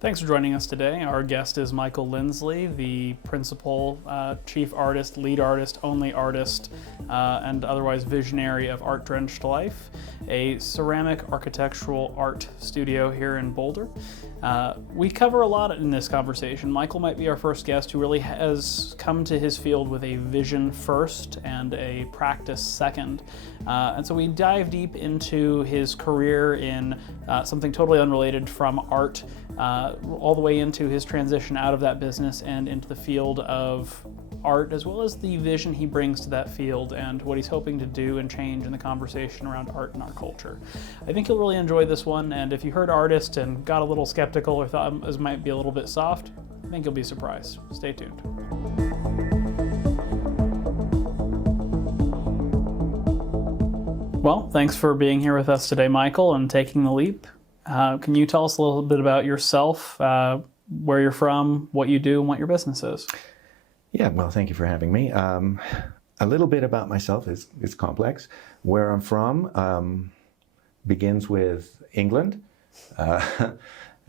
Thanks for joining us today. Our guest is Michael Linsley, the principal, chief artist, lead artist, only artist, and otherwise visionary of Art Drenched Life, a ceramic architectural art studio here in Boulder. We cover a lot in this conversation. Michael might be our first guest who really has come to his field with a vision first and a practice second. And so we dive deep into his career in something totally unrelated from art, all the way into his transition out of that business and into the field of art, as well as the vision he brings to that field and what he's hoping to do and change in the conversation around art and our culture. I think you'll really enjoy this one, and if you heard artist and got a little skeptical or thought this might be a little bit soft, I think you'll be surprised. Stay tuned. Well, thanks for being here with us today, Michael, and taking the leap. Can you tell us a little bit about yourself, where you're from, what you do, and what your business is? Yeah, well, thank you for having me. A little bit about myself is complex. Where I'm from begins with England. Then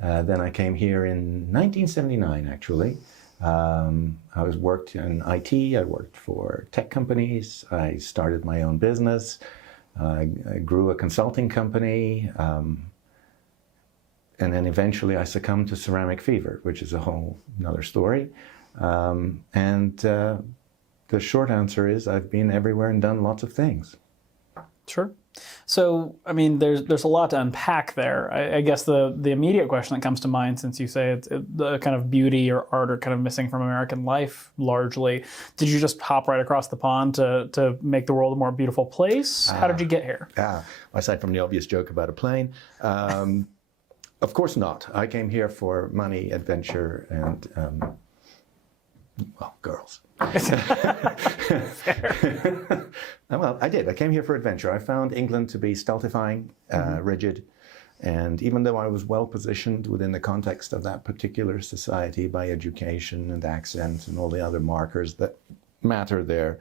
I came here in 1979, actually. I worked in IT, I worked for tech companies, I started my own business, I grew a consulting company, and then eventually I succumbed to ceramic fever, which is a whole another story. The short answer is I've been everywhere and done lots of things. Sure. So, I mean, there's a lot to unpack there. I guess the immediate question that comes to mind, since you say the kind of beauty or art are kind of missing from American life largely, did you just hop right across the pond to make the world a more beautiful place? How did you get here? Aside from the obvious joke about a plane, of course not. I came here for money, adventure, and, well, girls. Well, I did. I came here for adventure. I found England to be stultifying, rigid, and even though I was well positioned within the context of that particular society by education and accent and all the other markers that matter there,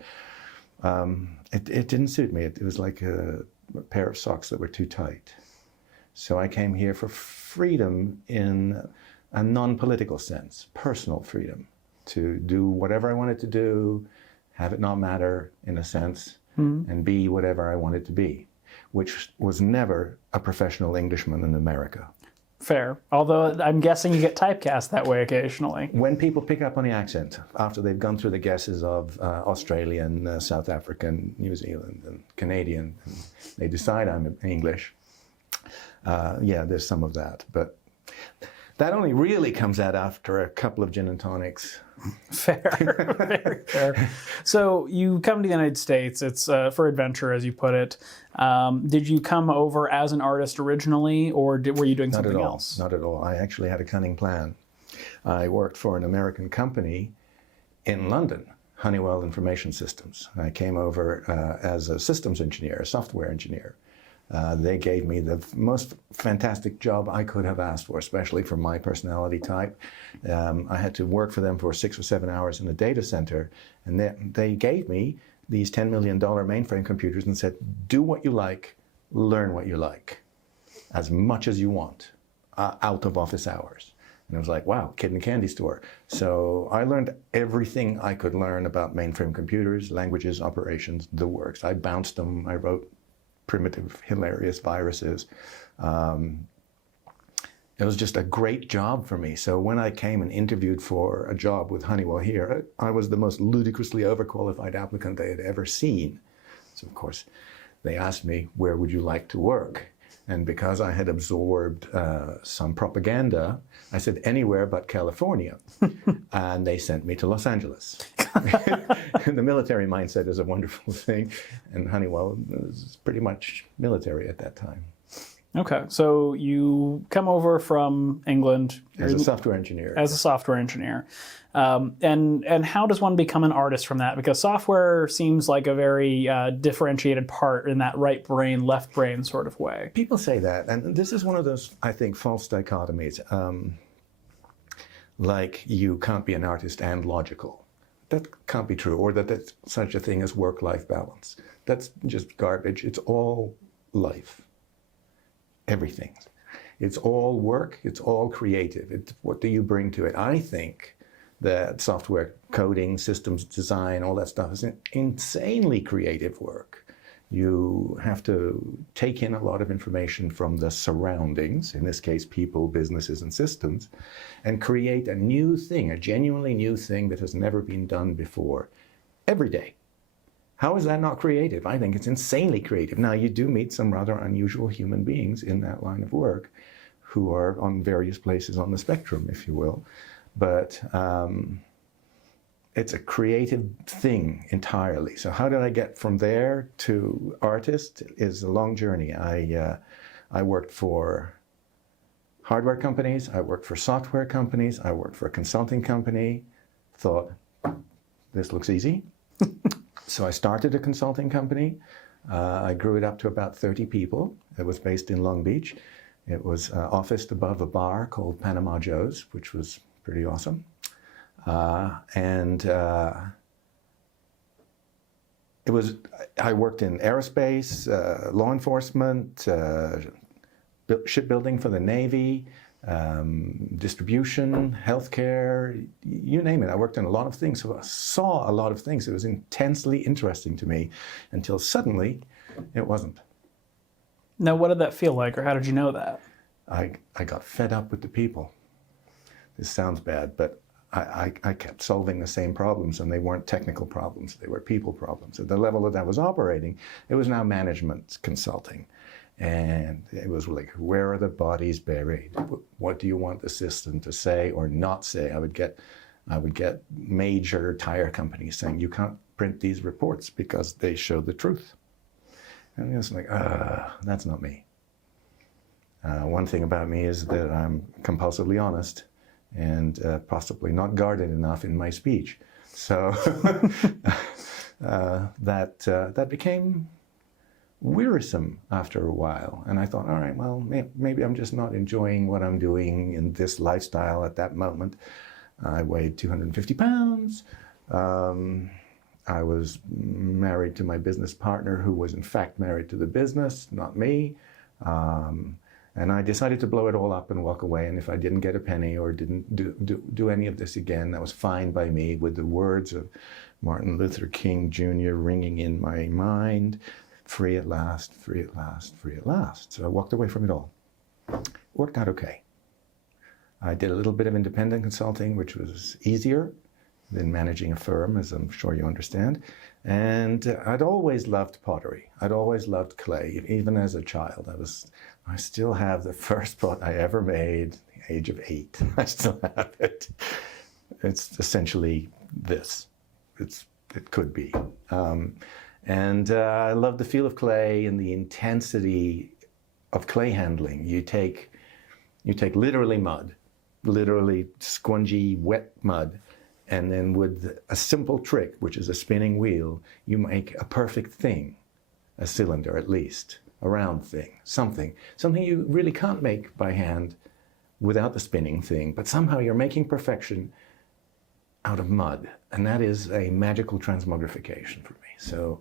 it didn't suit me. It was like a pair of socks that were too tight. So I came here for freedom in a non-political sense, personal freedom, to do whatever I wanted to do, have it not matter in a sense, and be whatever I wanted to be, which was never a professional Englishman in America. Fair. Although I'm guessing you get typecast that way occasionally. When people pick up on the accent, after they've gone through the guesses of Australian, South African, New Zealand, and Canadian, and they decide I'm English, yeah, there's some of that. But that only really comes out after a couple of gin and tonics. Fair, very fair. So you come to the United States. It's for adventure, as you put it. Did you come over as an artist originally, or were you doing something else? Not at all. I actually had a cunning plan. I worked for an American company in London, Honeywell Information Systems. I came over as a systems engineer, a software engineer. They gave me the most fantastic job I could have asked for, especially for my personality type. I had to work for them for 6 or 7 hours in a data center, and they gave me these $10 million mainframe computers and said, do what you like, learn what you like, as much as you want, out of office hours. And I was like, wow, kid in a candy store. So I learned everything I could learn about mainframe computers, languages, operations, the works. I bounced them, I wrote primitive, hilarious viruses. It was just a great job for me. So when I came and interviewed for a job with Honeywell here, I was the most ludicrously overqualified applicant they had ever seen. So of course, they asked me, where would you like to work? And because I had absorbed some propaganda, I said, anywhere but California. And they sent me to Los Angeles. The military mindset is a wonderful thing, and Honeywell was pretty much military at that time. Okay, so you come over from England as a software engineer. As a software engineer, and how does one become an artist from that? Because software seems like a very differentiated part in that right brain, left brain sort of way. People say that, and this is one of those, I think, false dichotomies. Like you can't be an artist and logical. That can't be true, or that there's such a thing as work-life balance. That's just garbage. It's all life. Everything. It's all work, it's all creative. What do you bring to it? I think that software coding, systems design, all that stuff is insanely creative work. You have to take in a lot of information from the surroundings, in this case, people, businesses, and systems, and create a new thing, a genuinely new thing that has never been done before, every day. How is that not creative? I think it's insanely creative. Now, you do meet some rather unusual human beings in that line of work who are on various places on the spectrum, if you will. But it's a creative thing entirely. So how did I get from there to artist is a long journey. I worked for hardware companies, I worked for software companies, I worked for a consulting company, thought, this looks easy. So I started a consulting company. I grew it up to about 30 people. It was based in Long Beach. It was officed above a bar called Panama Joe's, which was pretty awesome. I worked in aerospace, law enforcement, shipbuilding for the Navy, distribution, healthcare, you name it. I worked in a lot of things, so I saw a lot of things. It was intensely interesting to me until suddenly it wasn't. Now, what did that feel like, or how did you know that? I got fed up with the people. This sounds bad, but I kept solving the same problems, and they weren't technical problems. They were people problems. At the level that I was operating, it was now management consulting. And it was like, where are the bodies buried? What do you want the system to say or not say? I would get major tire companies saying, you can't print these reports because they show the truth. And it's like, that's not me. One thing about me is that I'm compulsively honest and possibly not guarded enough in my speech. So that became wearisome after a while. And I thought, all right, well, maybe I'm just not enjoying what I'm doing in this lifestyle at that moment. I weighed 250 pounds. I was married to my business partner, who was in fact married to the business, not me. And I decided to blow it all up and walk away. And if I didn't get a penny or didn't do any of this again, that was fine by me, with the words of Martin Luther King Jr. ringing in my mind, free at last, free at last, free at last. So I walked away from it all. Worked out okay. I did a little bit of independent consulting, which was easier than managing a firm, as I'm sure you understand. And I'd always loved pottery. I'd always loved clay, even as a child. I still have the first pot I ever made, the age of 8. I still have it. It's essentially this. It could be. And I love the feel of clay and the intensity of clay handling. You take literally mud, literally spongy, wet mud, and then with a simple trick, which is a spinning wheel, you make a perfect thing, a cylinder at least, a round thing, something you really can't make by hand without the spinning thing, but somehow you're making perfection out of mud, and that is a magical transmogrification for me. So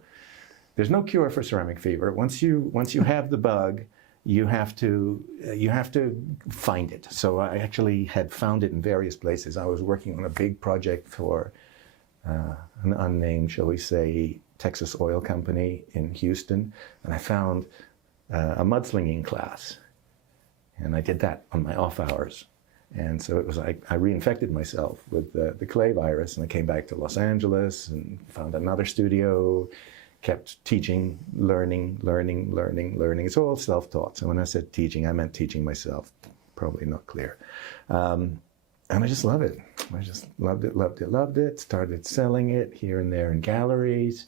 there's no cure for ceramic fever. Once you have the bug, you have to find it. So I actually had found it in various places. I was working on a big project for an unnamed, shall we say, Texas oil company in Houston, and I found a mudslinging class, and I did that on my off hours. And so it was like I reinfected myself with the clay virus, and I came back to Los Angeles and found another studio, kept teaching, learning. It's all self-taught. So when I said teaching, I meant teaching myself. Probably not clear. And I just love it. I just loved it. Started selling it here and there in galleries.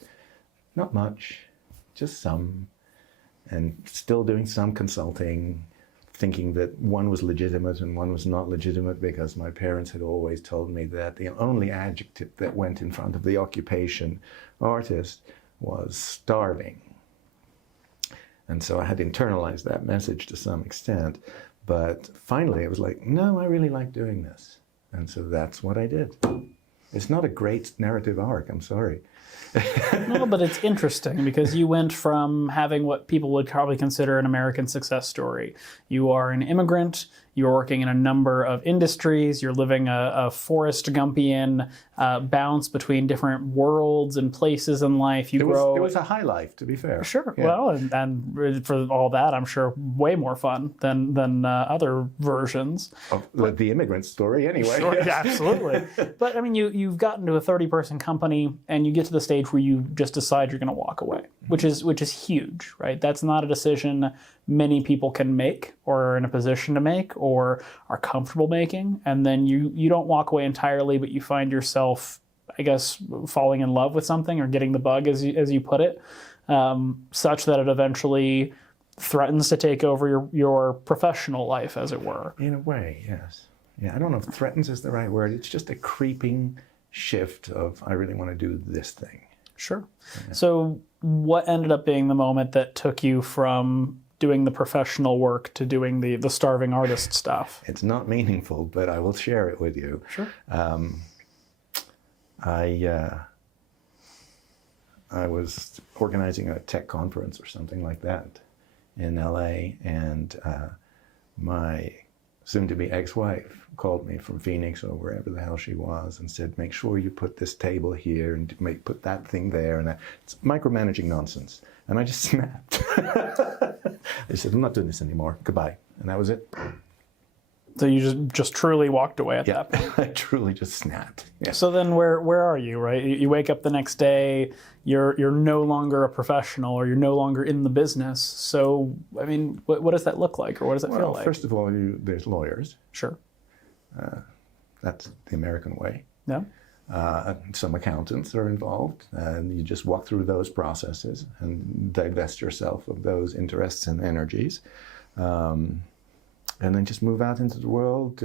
Not much, just some. And still doing some consulting, thinking that one was legitimate and one was not legitimate, because my parents had always told me that the only adjective that went in front of the occupation artist was starving. And so I had internalized that message to some extent. But finally it was like, no, I really like doing this. And so that's what I did. It's not a great narrative arc, I'm sorry. No, but it's interesting because you went from having what people would probably consider an American success story. You are an immigrant. You're working in a number of industries. You're living a Forrest Gumpian bounce between different worlds and places in life. It was a high life, to be fair. Sure. Yeah. Well, and for all that, I'm sure way more fun than other versions. Of the immigrant story, anyway. Sure, yeah, absolutely. But I mean, you've gotten to a 30-person company, and you get to the stage where you just decide you're going to walk away, which is huge, right? That's not a decision many people can make, or are in a position to make, or are comfortable making. And then you don't walk away entirely, but you find yourself, I guess, falling in love with something or getting the bug, as you put it, such that it eventually threatens to take over your professional life, as it were. In a way, yes. Yeah, I don't know if threatens is the right word. It's just a creeping shift of, I really want to do this thing. Sure. Yeah. So what ended up being the moment that took you from doing the professional work to doing the starving artist stuff? It's not meaningful, but I will share it with you. Sure. I was organizing a tech conference or something like that in LA, and my soon-to-be ex-wife called me from Phoenix or wherever the hell she was and said, make sure you put this table here and put that thing there. And it's micromanaging nonsense. And I just snapped. I said, I'm not doing this anymore. Goodbye. And that was it. So you just truly walked away at that point. I truly just snapped. Yeah. So then where are you, right? You wake up the next day, you're no longer a professional, or you're no longer in the business. So, I mean, what does that look like, or what does that feel like? First of all, there's lawyers. Sure. That's the American way. Yeah. Some accountants are involved, and you just walk through those processes and divest yourself of those interests and energies. And then just move out into the world.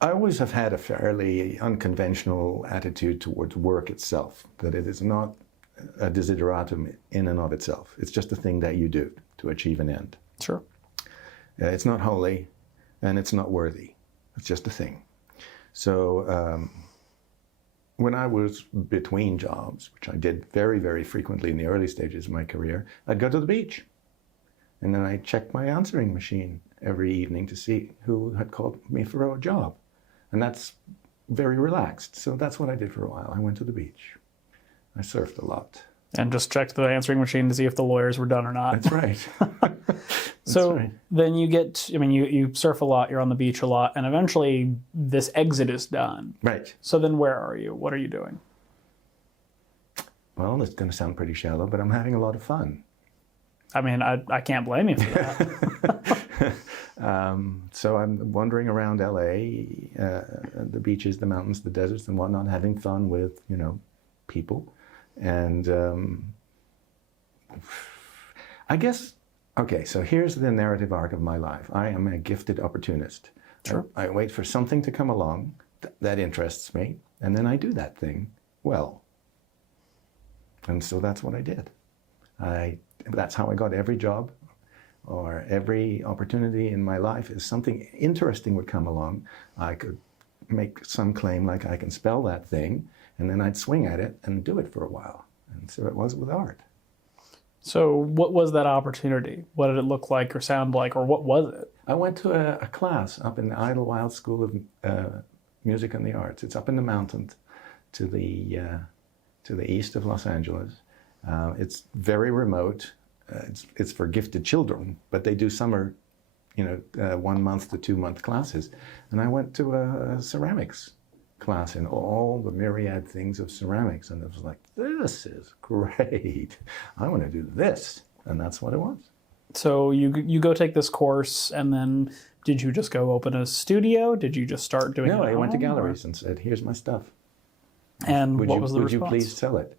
I always have had a fairly unconventional attitude towards work itself, that it is not a desideratum in and of itself. It's just a thing that you do to achieve an end. Sure. It's not holy, and it's not worthy. It's just a thing. So when I was between jobs, which I did very, very frequently in the early stages of my career, I'd go to the beach. And then I checked my answering machine every evening to see who had called me for a job. And that's very relaxed. So that's what I did for a while. I went to the beach. I surfed a lot. And just checked the answering machine to see if the lawyers were done or not. That's right. Then you get, I mean, you surf a lot, you're on the beach a lot, and eventually this exit is done. Right. So then where are you? What are you doing? Well, it's going to sound pretty shallow, but I'm having a lot of fun. I mean, I can't blame you for that. So I'm wandering around LA, the beaches, the mountains, the deserts and whatnot, having fun with, people. And I guess, okay, so here's the narrative arc of my life. I am a gifted opportunist. Sure. I wait for something to come along that interests me, and then I do that thing well. And so that's what I did. That's how I got every job, or every opportunity in my life. Is something interesting would come along, I could make some claim like I can spell that thing, and then I'd swing at it and do it for a while. And so it was with art. So what was that opportunity? What did it look like or sound like, or what was it? I went to a class up in the Idlewild School of Music and the Arts. It's up in the mountains to the east of Los Angeles. It's very remote. It's for gifted children, but they do summer, 1 month to 2 month classes. And I went to a ceramics class in all the myriad things of ceramics, and it was like, this is great. I want to do this, and that's what it was. So you go take this course, and then did you just go open a studio? Did you just start doing it? No, I went to galleries and said, here's my stuff. And what was the response? Would you please sell it?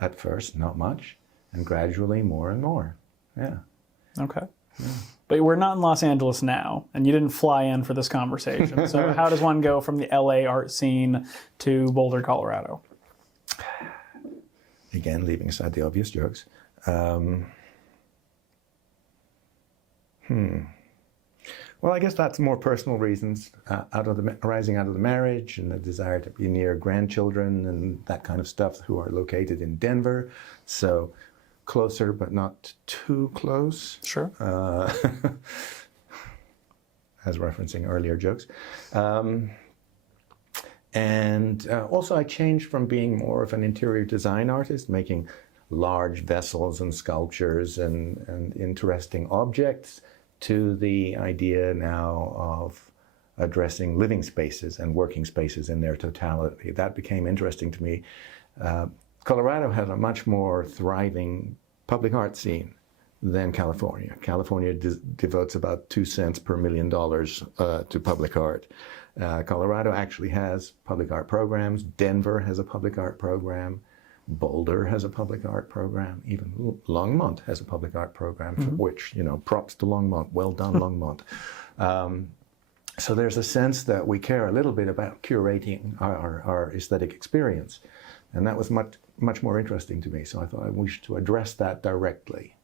At first, not much, and gradually more and more. Yeah. Okay. Yeah. But we're not in Los Angeles now, and you didn't fly in for this conversation. So how does one go from the LA art scene to Boulder, Colorado? Again, leaving aside the obvious jokes. Well, Well, I guess that's more personal reasons, arising out of the marriage and the desire to be near grandchildren and that kind of stuff who are located in Denver. So closer, but not too close. Sure. As referencing earlier jokes. And also I changed from being more of an interior design artist, making large vessels and sculptures and interesting objects, to the idea now of addressing living spaces and working spaces in their totality. That became interesting to me. Colorado has a much more thriving public art scene than California. California devotes about 2 cents per $1 million to public art. Colorado actually has public art programs. Denver has a public art program. Boulder has a public art program. Even Longmont has a public art program, for which, props to Longmont. Well done, Longmont. So there's a sense that we care a little bit about curating our aesthetic experience. And that was much more interesting to me. So I thought I wished to address that directly.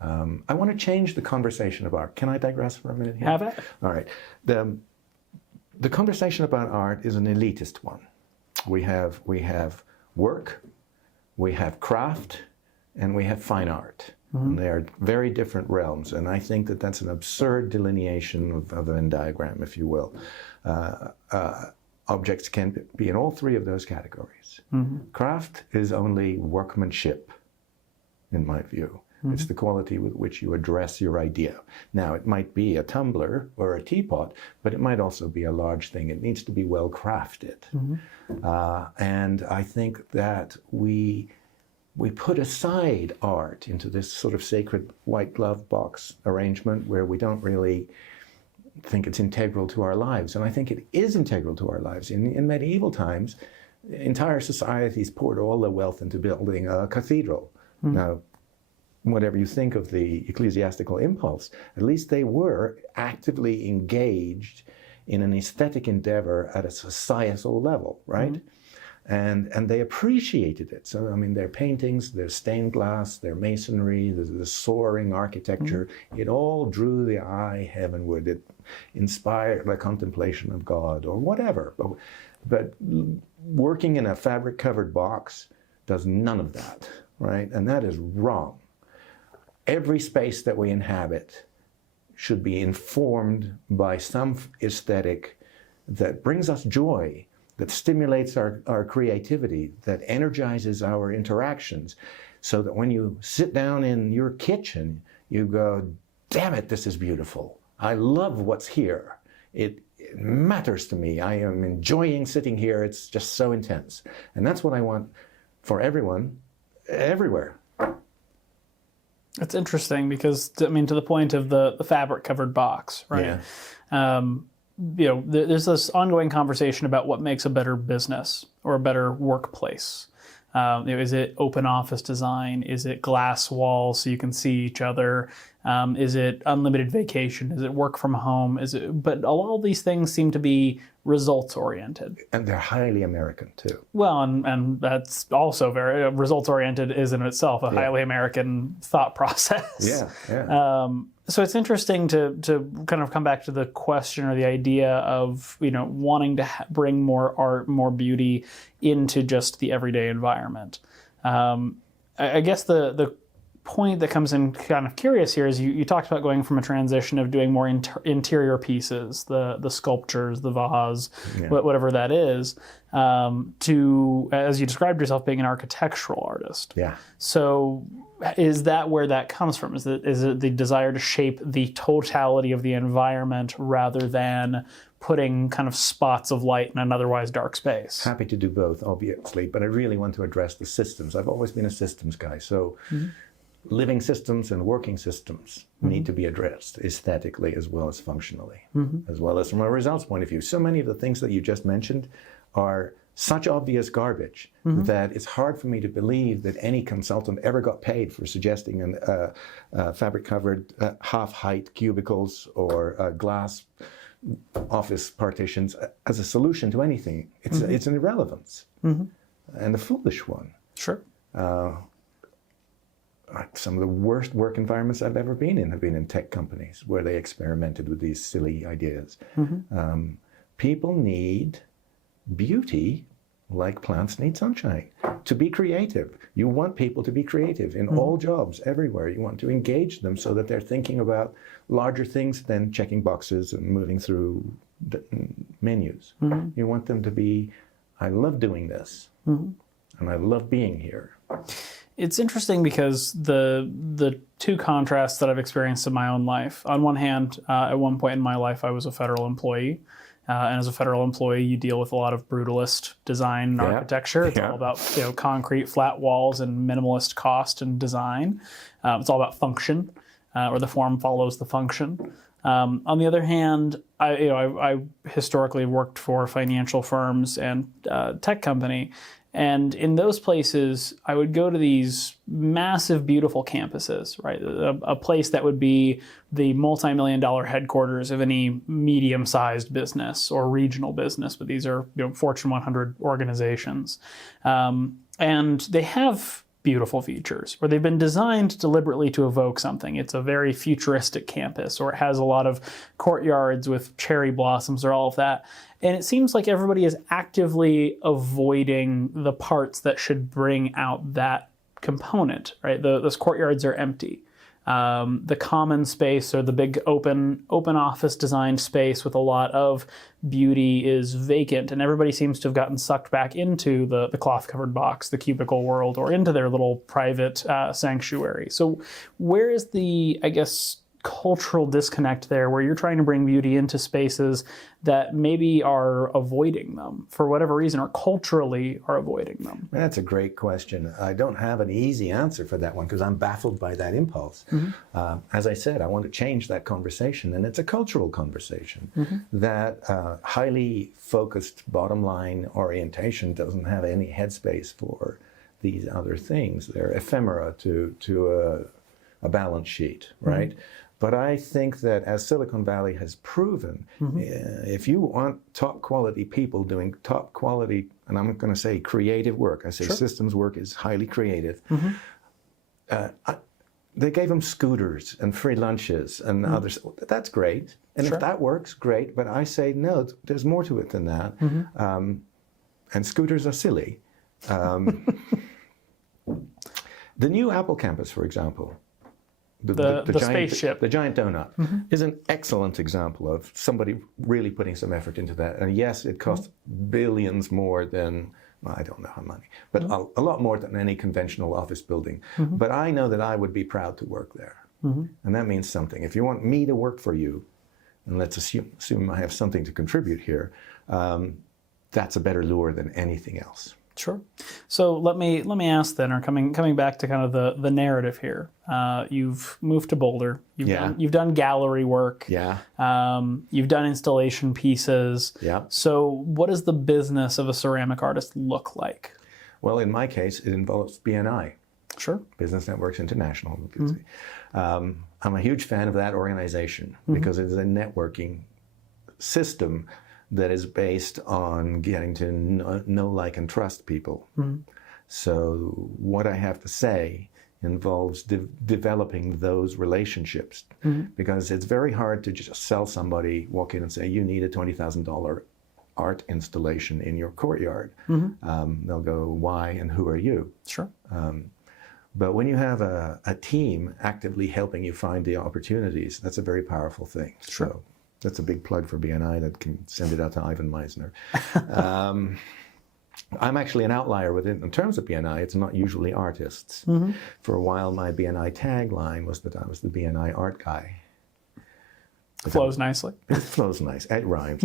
I want to change the conversation of art. Can I digress for a minute here? Have it. All right. The conversation about art is an elitist one. We have work, we have craft, and we have fine art. And they are very different realms. And I think that that's an absurd delineation of a Venn diagram, if you will. Objects can be in all three of those categories. Craft is only workmanship, in my view. It's the quality with which you address your idea. Now, it might be a tumbler or a teapot, but it might also be a large thing. It needs to be well crafted. And I think that we put aside art into this sort of sacred white glove box arrangement where we don't really think it's integral to our lives. And I think it is integral to our lives. In medieval times, entire societies poured all their wealth into building a cathedral. Now, whatever you think of the ecclesiastical impulse, at least they were actively engaged in an aesthetic endeavor at a societal level, right? And they appreciated it. So, I mean, their paintings, their stained glass, their masonry, the soaring architecture, it all drew the eye heavenward. It inspired the contemplation of God or whatever. But working in a fabric-covered box does none of that, right? And that is wrong. Every space that we inhabit should be informed by some aesthetic that brings us joy, that stimulates our creativity, that energizes our interactions, so that when you sit down in your kitchen, you go, damn it, this is beautiful. I love what's here. It matters to me. I am enjoying sitting here. It's just so intense. And that's what I want for everyone, everywhere. It's interesting because, I mean, to the point of the fabric-covered box, right? Yeah. There's this ongoing conversation about what makes a better business or a better workplace. Is it open office design? Is it glass walls so you can see each other? Is it unlimited vacation? Is it work from home? But all these things seem to be results oriented. And they're highly American too. Well, and that's also very results oriented is in itself a highly American thought process. Yeah. So it's interesting to kind of come back to the question or the idea of wanting to bring more art, more beauty into just the everyday environment. I guess the point that comes in kind of curious here is you talked about going from a transition of doing more interior pieces, the sculptures, the vase, whatever that is, to, as you described yourself, being an architectural artist. Yeah. So is that where that comes from? Is it the desire to shape the totality of the environment rather than putting kind of spots of light in an otherwise dark space? Happy to do both, obviously, but I really want to address the systems. I've always been a systems guy, so living systems and working systems need to be addressed aesthetically as well as functionally, as well as from a results point of view. So many of the things that you just mentioned are such obvious garbage that it's hard for me to believe that any consultant ever got paid for suggesting fabric-covered half-height cubicles or glass office partitions as a solution to anything. It's an irrelevance and a foolish one. Sure. some of the worst work environments I've ever been in have been in tech companies where they experimented with these silly ideas. People need beauty like plants need sunshine to be creative. You want people to be creative in all jobs, everywhere. You want to engage them so that they're thinking about larger things than checking boxes and moving through menus. You want them to be, I love doing this, and I love being here. It's interesting because the two contrasts that I've experienced in my own life. On one hand, at one point in my life, I was a federal employee. And as a federal employee, you deal with a lot of brutalist design and architecture. It's all about concrete, flat walls, and minimalist cost and design. It's all about function, or the form follows the function. On the other hand, I historically worked for financial firms and tech company. And in those places, I would go to these massive, beautiful campuses, right? A place that would be the multi-million-dollar headquarters of any medium-sized business or regional business, but these are Fortune 100 organizations. And they have beautiful features, or they've been designed deliberately to evoke something. It's a very futuristic campus, or it has a lot of courtyards with cherry blossoms or all of that. And it seems like everybody is actively avoiding the parts that should bring out that component, right? Those courtyards are empty. The common space, or the big open office designed space with a lot of beauty, is vacant, and everybody seems to have gotten sucked back into the cloth-covered box, the cubicle world, or into their little private sanctuary. So where is the, I guess, cultural disconnect there, where you're trying to bring beauty into spaces that maybe are avoiding them for whatever reason, or culturally are avoiding them? That's a great question. I don't have an easy answer for that one because I'm baffled by that impulse. As I said, I want to change that conversation, and it's a cultural conversation. That highly focused bottom line orientation doesn't have any headspace for these other things. They're ephemera to a balance sheet, right? But I think that, as Silicon Valley has proven, if you want top quality people doing top quality, and I'm going to say creative work, I say systems work is highly creative, they gave them scooters and free lunches and others. That's great. And if that works, great. But I say, no, there's more to it than that. And scooters are silly. The new Apple campus, for example, the giant spaceship, the giant donut, is an excellent example of somebody really putting some effort into that. And yes, it costs billions more than, well, I don't know how many, but a lot more than any conventional office building. But I know that I would be proud to work there. And that means something. If you want me to work for you, and let's assume I have something to contribute here, that's a better lure than anything else. Sure. So let me ask then, or coming back to kind of the narrative here. You've moved to Boulder. You've done gallery work. You've done installation pieces. So what does the business of a ceramic artist look like? Well, in my case, it involves BNI. Sure. Business Networks International. I'm a huge fan of that organization because it is a networking system that is based on getting to know, like, and trust people. So what I have to say involves developing those relationships, because it's very hard to just sell somebody, walk in and say, you need a $20,000 art installation in your courtyard. They'll go, why and who are you? Sure. But when you have a team actively helping you find the opportunities, that's a very powerful thing. Sure. So that's a big plug for BNI. That can send it out to Ivan Meisner. I'm actually an outlier with it. In terms of BNI, it's not usually artists. For a while, my BNI tagline was that I was the BNI art guy. Flows nicely. It flows nice. It rhymes.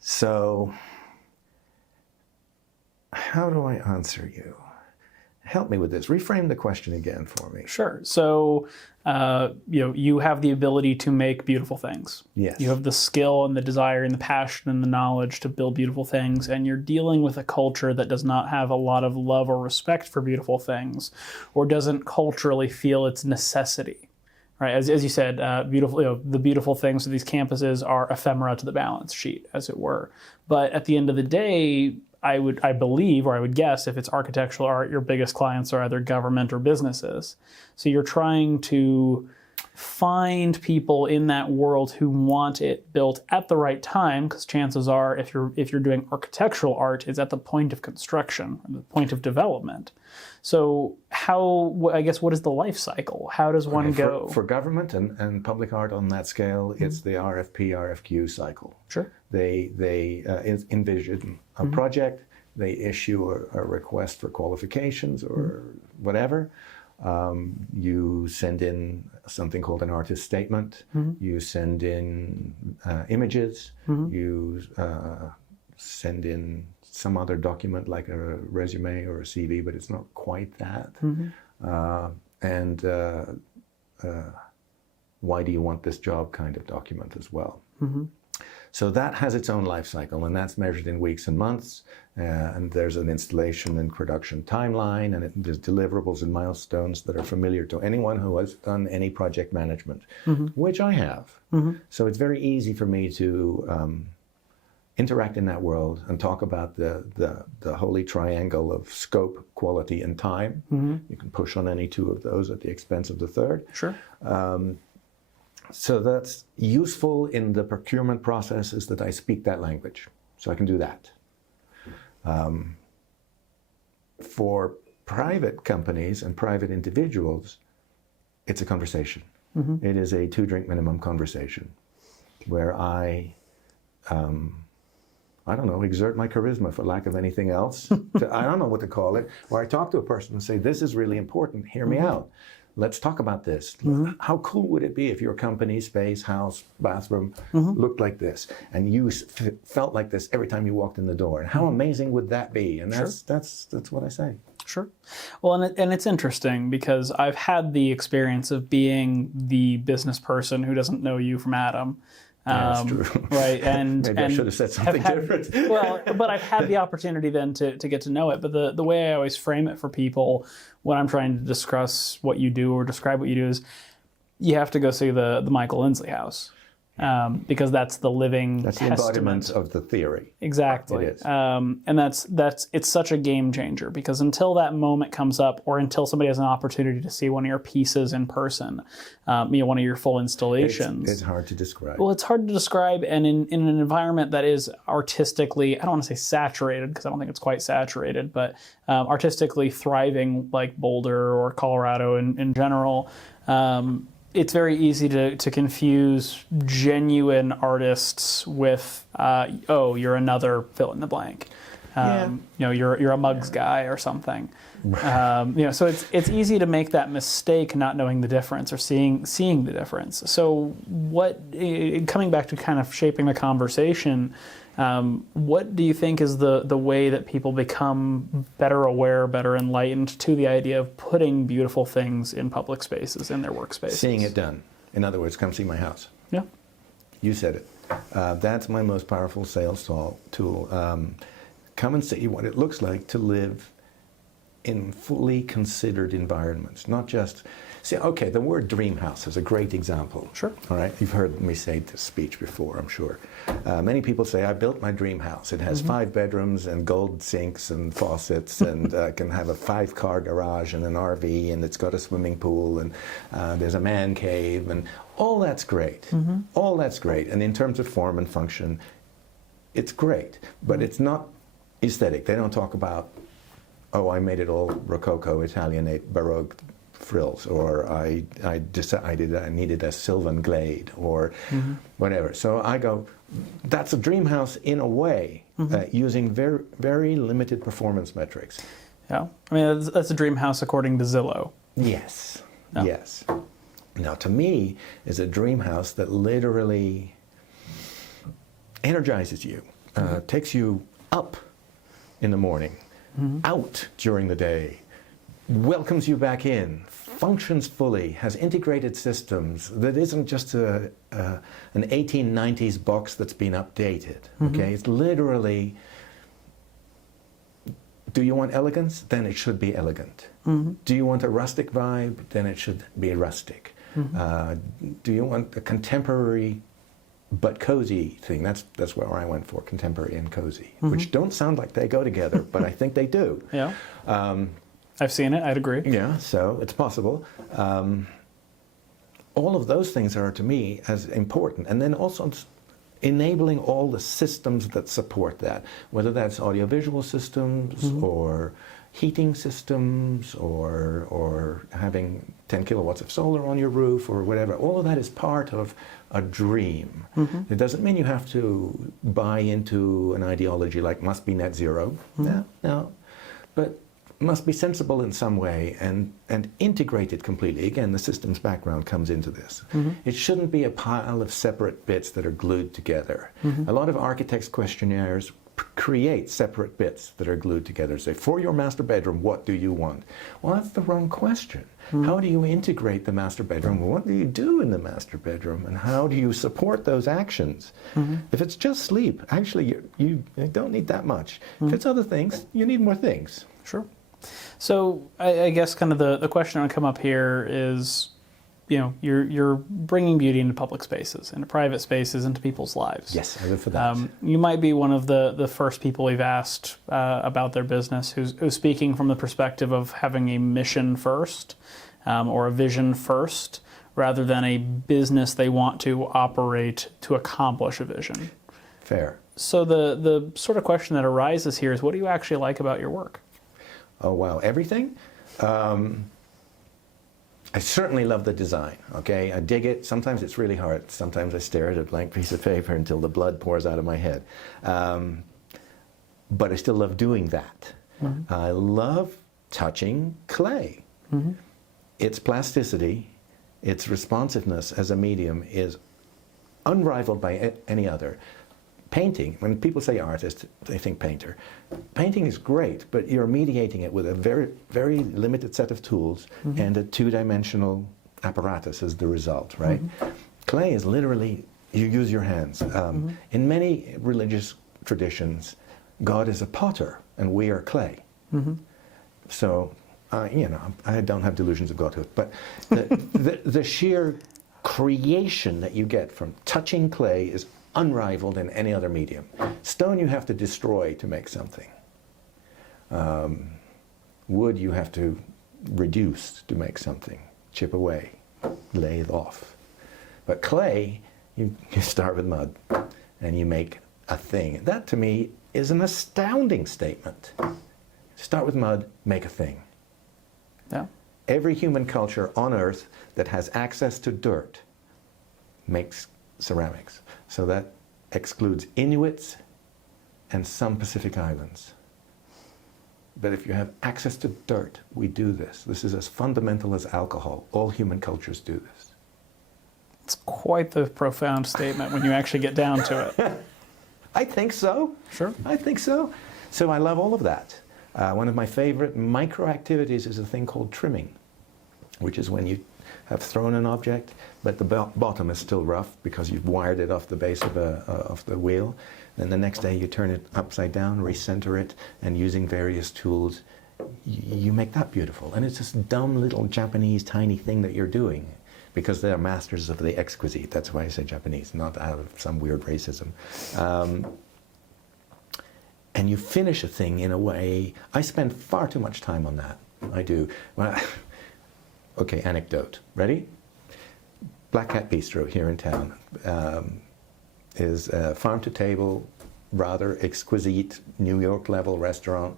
So how do I answer you? Help me with this. Reframe the question again for me. Sure. So, you have the ability to make beautiful things. Yes. You have the skill and the desire and the passion and the knowledge to build beautiful things, and you're dealing with a culture that does not have a lot of love or respect for beautiful things, or doesn't culturally feel its necessity. Right. As you said, the beautiful things of these campuses are ephemera to the balance sheet, as it were. But at the end of the day, I believe, or I would guess, if it's architectural art, your biggest clients are either government or businesses. So you're trying to find people in that world who want it built at the right time, because chances are, if you're doing architectural art, it's at the point of construction, or the point of development. So I guess, what is the life cycle? How does one go? For government and public art on that scale, it's the RFP, RFQ cycle. Sure. They envision a project, they issue a request for qualifications or whatever. You send in something called an artist statement. You send in images. You send in some other document like a resume or a CV, but it's not quite that. Why do you want this job kind of document as well. So that has its own life cycle, and that's measured in weeks and months. And there's an installation and production timeline, and there's deliverables and milestones that are familiar to anyone who has done any project management, which I have. So it's very easy for me to interact in that world and talk about the holy triangle of scope, quality, and time. You can push on any two of those at the expense of the third. Sure. So that's useful in the procurement process, is that I speak that language. So I can do that. For private companies and private individuals, it's a conversation. It is a 2-drink minimum conversation where I don't know, exert my charisma, for lack of anything else. I don't know what to call it. Where I talk to a person and say, this is really important, hear me out. Let's talk about this. How cool would it be if your company, space, house, bathroom looked like this, and you felt like this every time you walked in the door? And how amazing would that be? And that's what I say. Sure. Well, and it's interesting because I've had the experience of being the business person who doesn't know you from Adam. That's true. Right, and maybe I should have said something different. Well, but I've had the opportunity then to get to know it. But the way I always frame it for people when I'm trying to discuss what you do or describe what you do is, you have to go see the Michael Linsley house, because that's the living that's testament. The embodiment of the theory. Exactly. It is. And it's such a game changer, because until that moment comes up, or until somebody has an opportunity to see one of your pieces in person, one of your full installations. It's hard to describe. Well, it's hard to describe, and in an environment that is artistically, I don't want to say saturated, because I don't think it's quite saturated, but artistically thriving like Boulder or Colorado in general, it's very easy to confuse genuine artists with, you're another fill in the blank. You're a mugs guy or something. So it's easy to make that mistake, not knowing the difference or seeing the difference. So coming back to kind of shaping the conversation, what do you think is the way that people become better aware, better enlightened to the idea of putting beautiful things in public spaces, in their workspaces? Seeing it done. In other words, come see my house. Yeah. You said it. That's my most powerful sales tool. Come and see what it looks like to live in fully considered environments, not just... See, okay, the word dream house is a great example. Sure. All right, you've heard me say this speech before, I'm sure. Many people say, I built my dream house. It has 5 bedrooms and gold sinks and faucets and can have a 5-car garage and an RV, and it's got a swimming pool, and there's a man cave, and all that's great. All that's great. And in terms of form and function, it's great, but it's not aesthetic. They don't talk about, I made it all Rococo, Italianate, Baroque frills, or I decided I needed a sylvan glade, or whatever. So I go, that's a dream house in a way, using very, very limited performance metrics. Yeah, I mean, that's a dream house according to Zillow. Yes, yes. Now, to me, is a dream house that literally energizes you, takes you up in the morning, out during the day, welcomes you back in, functions fully, has integrated systems, that isn't just an 1890s box that's been updated. Okay, it's literally, do you want elegance? Then it should be elegant. Do you want a rustic vibe? Then it should be rustic. Do you want a contemporary but cozy thing. That's where I went for, contemporary and cozy, which don't sound like they go together, but I think they do. Yeah. I've seen it. I'd agree. Yeah, so it's possible. All of those things are, to me, as important. And then also enabling all the systems that support that, whether that's audiovisual systems or heating systems or having 10 kilowatts of solar on your roof or whatever. All of that is part of a dream. It doesn't mean you have to buy into an ideology like must be net zero. No. But must be sensible in some way and integrated completely. Again, the systems background comes into this. It shouldn't be a pile of separate bits that are glued together. A lot of architects' questionnaires create separate bits that are glued together. Say, for your master bedroom, what do you want? Well, that's the wrong question. How do you integrate the master bedroom? What do you do in the master bedroom? And how do you support those actions? If it's just sleep, actually, you don't need that much. If it's other things, you need more things. Sure. So I guess kind of the question that would come up here is, you're bringing beauty into public spaces, into private spaces, into people's lives. Yes, I live for that. You might be one of the first people we've asked about their business who's speaking from the perspective of having a mission first or a vision first, rather than a business they want to operate to accomplish a vision. Fair. So the sort of question that arises here is, what do you actually like about your work? Oh, wow. Everything? I certainly love the design, okay? I dig it. Sometimes it's really hard. Sometimes I stare at a blank piece of paper until the blood pours out of my head. But I still love doing that. I love touching clay. Its plasticity, its responsiveness as a medium is unrivaled by any other. Painting, when people say artist, they think painter. Painting is great, but you're mediating it with a very, very limited set of tools and a two-dimensional apparatus as the result, right? Clay is literally, you use your hands. In many religious traditions, God is a potter and we are clay. So, I don't have delusions of godhood, but the sheer creation that you get from touching clay is unrivaled in any other medium. Stone you have to destroy to make something. Wood you have to reduce to make something, chip away, lathe off. But clay, you start with mud and you make a thing. That to me is an astounding statement. Start with mud, make a thing. Yeah. Every human culture on Earth that has access to dirt makes ceramics. So that excludes Inuits and some Pacific Islands. But if you have access to dirt, we do this. This is as fundamental as alcohol. All human cultures do this. It's quite the profound statement when you actually get down to it. I think so. Sure. I think so. So I love all of that. One of my favorite micro activities is a thing called trimming, which is when you have thrown an object, but the bottom is still rough because you've wired it off the base of the wheel. Then the next day you turn it upside down, recenter it, and using various tools, you make that beautiful. And it's this dumb little Japanese tiny thing that you're doing because they're masters of the exquisite. That's why I say Japanese, not out of some weird racism. And you finish a thing in a way, I spend far too much time on that. I do. Okay, anecdote. Ready? Black Cat Bistro here in town is a farm-to-table, rather exquisite New York level restaurant.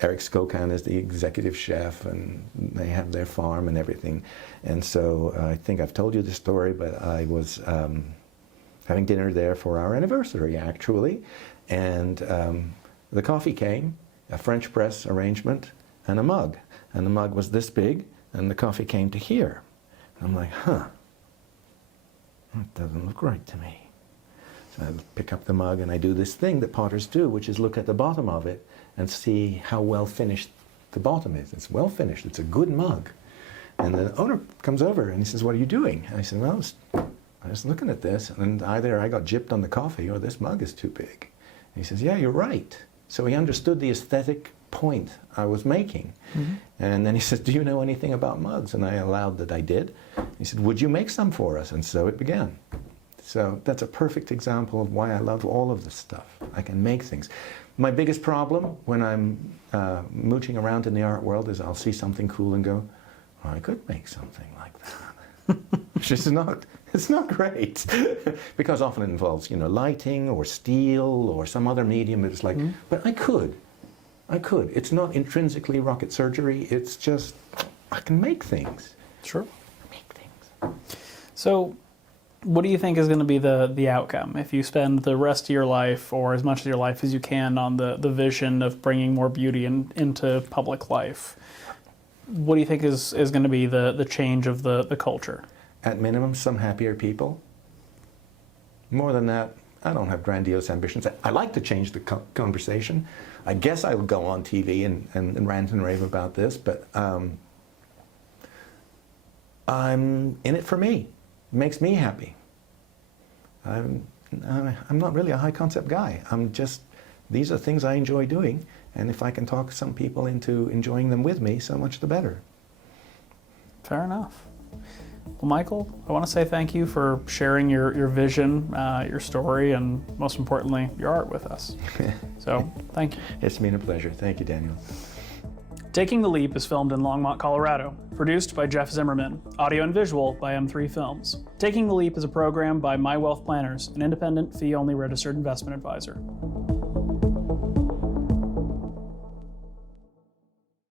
Eric Skokan is the executive chef, and they have their farm and everything. And so I think I've told you the story, but I was having dinner there for our anniversary, actually. And the coffee came, a French press arrangement, and a mug. And the mug was this big, and the coffee came to here. And I'm like, that doesn't look right to me. So I pick up the mug and I do this thing that potters do, which is look at the bottom of it and see how well finished the bottom is. It's well finished. It's a good mug. And the owner comes over and he says, what are you doing? And I said, well, I was looking at this, and either I got gypped on the coffee or this mug is too big. And he says, yeah, you're right. So he understood the aesthetic point I was making. And then he said, do you know anything about mugs? And I allowed that I did. He said, would you make some for us? And so it began. So that's a perfect example of why I love all of this stuff. I can make things. My biggest problem when I'm mooching around in the art world is I'll see something cool and go, oh, I could make something like that. Which is not, it's not great. Because often it involves, lighting or steel or some other medium. It's like, but I could. It's not intrinsically rocket surgery. It's just, I can make things. Sure. Make things. So, what do you think is going to be the outcome if you spend the rest of your life, or as much of your life as you can, on the vision of bringing more beauty into public life? What do you think is going to be the change of the culture? At minimum, some happier people. More than that, I don't have grandiose ambitions. I like to change the conversation. I guess I will go on TV and rant and rave about this, but I'm in it for me. It makes me happy. I'm not really a high concept guy. These are things I enjoy doing, and if I can talk some people into enjoying them with me, so much the better. Fair enough. Well, Michael, I want to say thank you for sharing your vision, your story, and most importantly, your art with us. So, thank you. It's been a pleasure. Thank you, Daniel. Taking the Leap is filmed in Longmont, Colorado. Produced by Jeff Zimmerman. Audio and visual by M3 Films. Taking the Leap is a program by My Wealth Planners, an independent, fee-only registered investment advisor.